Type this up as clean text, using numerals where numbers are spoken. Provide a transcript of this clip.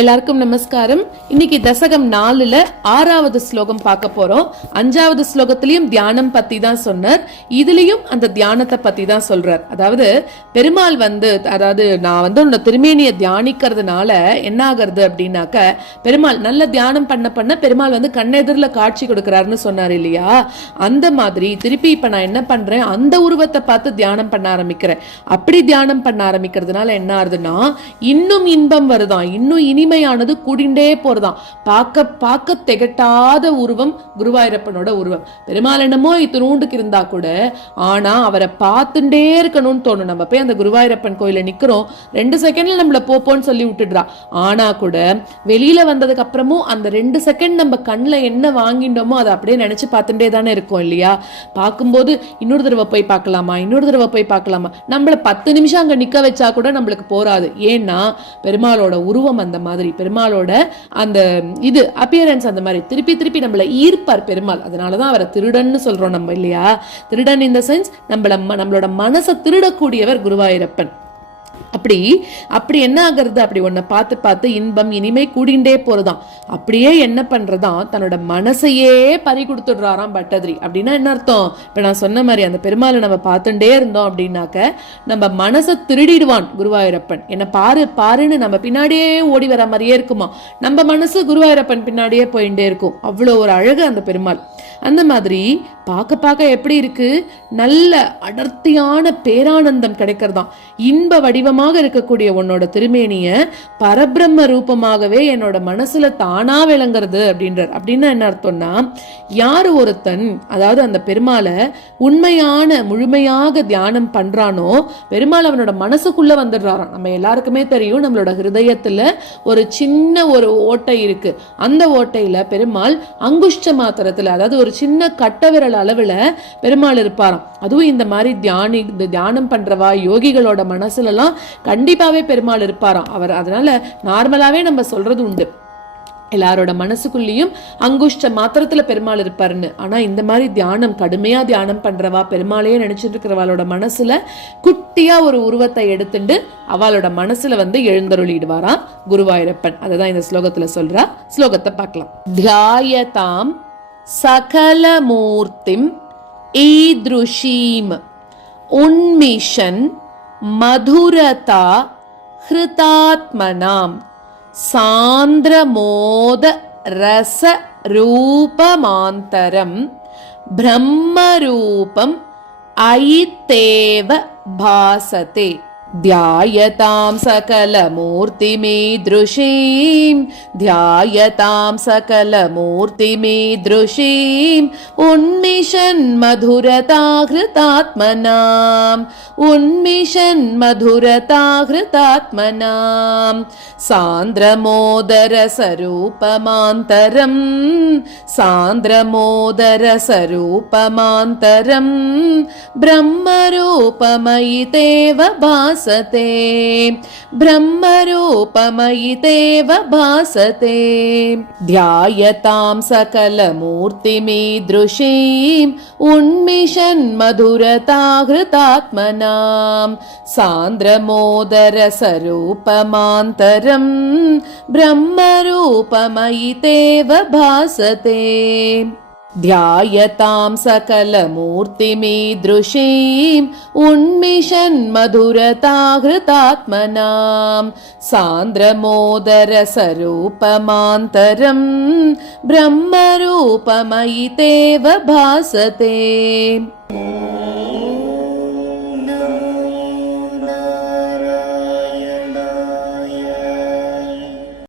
எல்லாருக்கும் நமஸ்காரம். இன்னைக்கு தசகம் 4ல 6வது ஸ்லோகம் பார்க்க போறோம். 5வது ஸ்லோகத்திலையும் தியானம் பத்தி தான் சொன்னார், இதுலயும் அந்த தியானத்தை பத்தி தான் சொல்றார். அதாவது பெருமாள் நான் உன்னோட திருமேனியை தியானிக்கிறதுனால என்ன ஆகிறது அப்படின்னாக்க, பெருமாள் நல்ல தியானம் பண்ண பெருமாள் கண்ணெதிரில் காட்சி கொடுக்கிறாருன்னு சொன்னார் இல்லையா? அந்த மாதிரி திருப்பி இப்ப நான் என்ன பண்றேன், அந்த உருவத்தை பார்த்து தியானம் பண்ண ஆரம்பிக்கிறேன். அப்படி தியானம் பண்ண ஆரம்பிக்கிறதுனால என்ன ஆகுதுன்னா, இன்னும் இன்பம் வருதான், இன்னும் இனிமையானது கூடிண்டே போறதாம். பார்க்க திகட்டாத உருவம் குருவாயூரப்பனோட உருவம். பெருமாள் என்னமோ இத்தினூண்டுக்கு இருந்தா கூட, ஆனா அவரை பார்த்துட்டே இருக்கணும்னு தோணும். நம்ம போய் அந்த குருவாயூரப்பன் கோயில நிக்கிறோம், 2 செகண்ட்ல நம்மள போப்போன்னு சொல்லி விட்டுடுறா. ஆனா கூட வெளியில வந்ததுக்கு அப்புறமும் அந்த 2 செகண்ட் நம்ம கண்ணுல என்ன வாங்கிட்டோமோ அதை அப்படியே நினைச்சு பார்த்துட்டே தானே இருக்கோம் இல்லையா? பார்க்கும்போது இன்னொரு தடவை போய் பார்க்கலாமா, இன்னொரு தடவை போய் பார்க்கலாமா, நம்மள 10 நிமிஷம் அங்க நிக்க வச்சா கூட நம்மளுக்கு போராது. ஏன்னா பெருமாளோட உருவம் அந்த மாதிரி, பெருமாளோட அந்த இது அப்பியரன்ஸ் அந்த மாதிரி திருப்பி திருப்பி நம்மள ஈர்ப்பார் பெருமாள். அதனாலதான் அவரை திருடன்னு சொல்றோம் நம்ம இல்லையா? திருடன் இன் த சென்ஸ் நம்மளோட மனசை திருடக்கூடியவர் குருவாயூரப்பன். அப்படி என்ன ஆகிறது, அப்படி ஒன்ன பார்த்து பார்த்து இன்பம் இனிமை கூடிண்டே போறதாம். அப்படியே என்ன பண்றதாம், தன்னோட மனசையே பறி கொடுத்துடுறாராம் பட்டதிரி. அப்படின்னா என்ன அர்த்தம்? இப்ப நான் சொன்ன மாதிரி அந்த பெருமாளை நம்ம பார்த்துட்டே இருந்தோம் அப்படின்னாக்க நம்ம மனசை திருடிடுவான் குருவாயூரப்பன். என்ன பாருன்னு நம்ம பின்னாடியே ஓடி வர மாதிரியே இருக்குமா, நம்ம மனசு குருவாயூரப்பன் பின்னாடியே போயிட்டே இருக்கும். அவ்வளோ ஒரு அழகு அந்த பெருமாள். அந்த மாதிரி பார்க்க எப்படி இருக்கு, நல்ல அடர்த்தியான பேரானந்தம் கிடைக்கிறதாம். இன்ப வடிவமாக இருக்கக்கூடிய உன்னோட திருமேனிய பரபிரம்ம ரூபமாகவே என்னோட மனசுல தானா விளங்குறது அப்படின்றார். அப்படின்னா என்ன அர்த்தம்னா, யாரு ஒருத்தன் அதாவது அந்த பெருமாளை உண்மையான முழுமையாக தியானம் பண்றானோ, பெருமாள் அவனோட மனசுக்குள்ள வந்துடுறாராம். நம்ம எல்லாருக்குமே தெரியும், நம்மளோட ஹிருதயத்துல ஒரு சின்ன ஒரு ஓட்டை இருக்கு. அந்த ஓட்டையில பெருமாள் அங்குஷ்ட மாத்திரத்துல, அதாவது ஒரு சின்ன கட்ட விரல் அளவுல பெருமாள் இருப்பாராம். அதுவும் இந்த மாதிரி தியானம் பண்றவா யோகிகளோட மனசுல எல்லாம் கண்டிப்பாவே பெருமாள் இருப்பாராம். அவர் அதனால நார்மலாவே நம்ம சொல்றது உண்டு, எல்லாரோட மனசுக்குள்ளேயும் அங்குஷ்ட மாத்திரத்துல பெருமாள் இருப்பாருன்னு. ஆனா இந்த மாதிரி தியானம் கடுமையா தியானம் பண்றவா, பெருமாளையே நினைச்சிட்டு இருக்கிறவாளோட மனசுல குட்டியா ஒரு உருவத்தை எடுத்துட்டு அவளோட மனசுல எழுந்தருளிடுவாராம் குருவாயூரப்பன். அததான் இந்த ஸ்லோகத்துல சொல்றா. ஸ்லோகத்தை பார்க்கலாம். தியாயதாம் சகலமூர்த்திம் ஈத்ருஷீம் உன்மிஷன் மதுரதா ஹிருதாத்மனாம் சாந்திரமோத ரச ரூபமாந்தரம் பிரம்மரூபம் அயிதேவ பாசதே. ध्यायतां सकलमूर्तिमीदृशीं ध्यायतां सकलमूर्तिमीदृशीं उन्मिषन् मधुरताहृतात्मनाम् उन्मिषन् मधुरताहृतात्मनां सान्द्रमोदरसरूपमान्तरं सान्द्रमोदरसरूपमान्तरं ब्रह्मरूपमयितेव भासते ब्रह्मरूपमयितेव भासते. ध्यायतां सकलमूर्तिमीदृशीं उन्मिषन् मधुरताहृतात्मनां सान्द्रमोदरसरूपमान्तरं ब्रह्मरूपमयितेव भासते. ध्यायतां सकलमूर्तिमीदृशीं उन्मिषन् मधुरताहृतात्मनां सान्द्रमोदरसरूपमान्तरं ब्रह्मरूपमयितेव भासते.